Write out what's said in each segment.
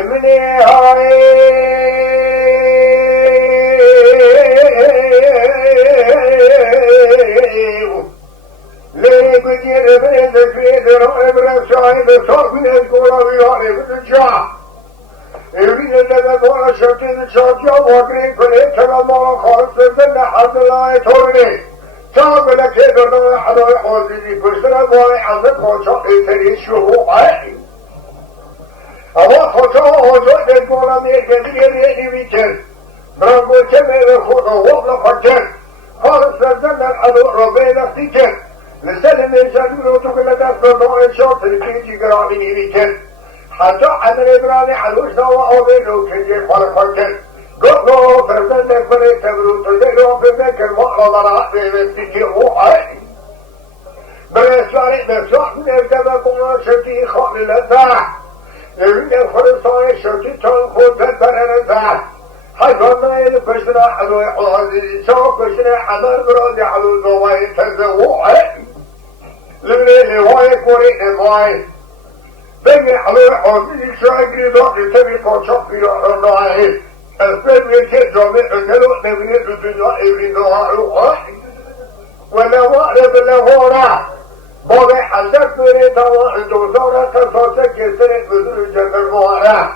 لمني هاي ليه بجير بين ذكري ذرائب رسائل صار من القرى وياري من الجاه يبين لنا دورة شرطين الشاطئة واقرين كله ترى ما خالص لنا حد الله يتورني صار لك يدرنا حدا يحوزني بسرعة واي عزك وشاق يتري شروعي أما خطا وجود القرى ميكذي يريني بيتر برانقو كمير خطا وابلا خطر خالص لنا حدا ربي نفتيتر لسلم الجنون وتقول دست نوع الشاطئ الكيجي قراميني بيتر حتى عمل إبراني حلوش دواء أولو كجي خلقاً قلوا فرزنك فريق تبرو تزيلوا في ذكر مقرضنا بمستيكي روحي برسالي مسوح من ارتبكم شرطي خال لذا يريد الخرصاني شرطي تنخوض تترنزا حيثنا يلفشنا حلو يحوزي سوف كشنا حمر برادي حلو دواء تزوحي لمن هواي كوري نماي بني حلو حوزي شاكري دوكي تبي كوشوك في يحرناهي الفيلم يكي جامع انهلو نبيه الدنيا ابرينوها روحي ولا وعرب لهورا بابي حسك بريتاوا اندوزارا تساسك يسرق بدون جنب الموارا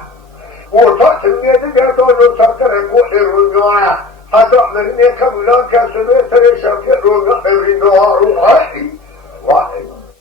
وطاق الميدي جاتون سكر الكوح الرنيا حتى مرمي كمولان كسنوه سري شاكي رنيا ابرينوها روحي واحد